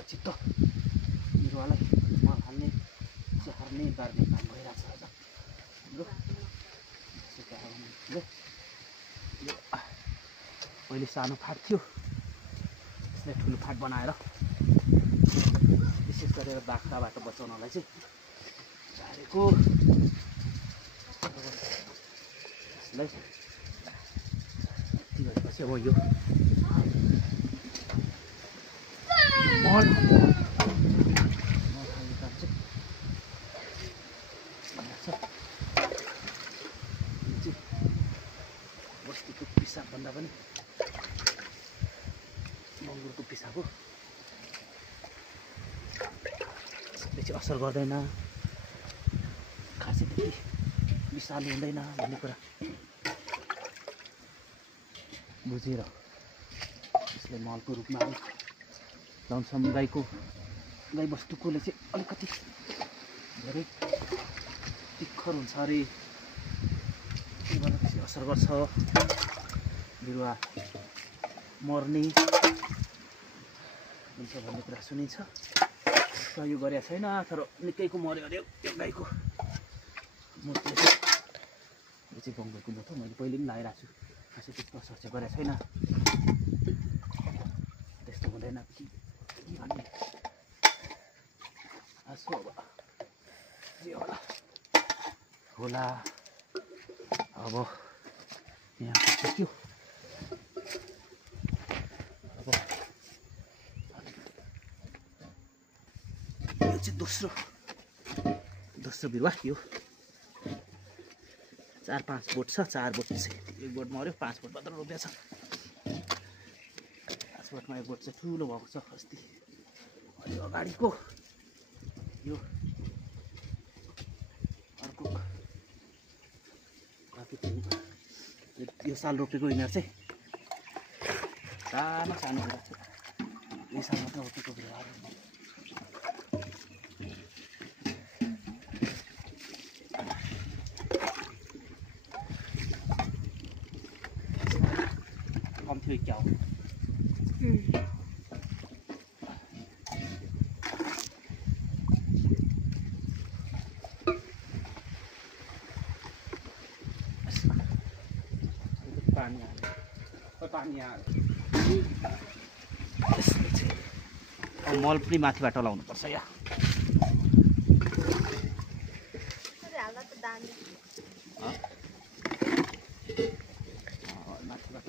चित्त बिरुवालाई मल हाल्ने स्याहार्ने बार्ने काम भइरहेको छ आज हाम्रो। यो पहिले सानो फाट थियो, यसलाई ठुलो फाट बनाएर विशेष गरेर बाख्राबाट बचाउनलाई चाहिँ झारेको। यसलाई यति गरेपछि अब यो मल हाल्ने काम चाहिँ बस्तीको पिसाबभन्दा पनि मङ्गुरको पिसाब हो। यसले चाहिँ असर गर्दैन, खासै त्यति विषालु हुँदैन भन्ने कुरा बुझेर यसलाई मलको रूपमा लाउँछौँ। गाई बस्तुकोले चाहिँ अलिकति धेरै तिखर हुन्छ अरे, त्यही भएर त्यसले असर गर्छ, बिरुवा मर्ने हुन्छ भन्ने कुरा सुनिन्छ। सहयोग गरेको छैन तर निकैको मऱ्यो अरे यो गाईको मुटले चाहिँ। यो चाहिँ बङ्गालको मुटो मैले पहिले पनि लगाइरहेको छु, खासै त्यस्तो असर चाहिँ गरेको छैन। त्यस्तो हुँदैन कि भन्ने आशा अब जे होला। अब यहाँ सक्यो, अब यो चाहिँ दोस्रो बिरुवा। यो 4-5 बोट छ, 4 बोट चाहिँ एक बोट मऱ्यो, 5 बोट मात्र रोप्या छ। 5 बोटमा एक बोट चाहिँ ठुलो भएको छ अस्ति। अनि अगाडिको यो अर्को यो साल रोपेको यिनीहरू चाहिँ सानो सानो बिरुवा छ। यो साल मात्र रोपेको बिरुवाहरू कम्ती क्या हो। पानी आयो। अब मल पनि माथिबाट लाउनुपर्छ यहाँ। माथिबाट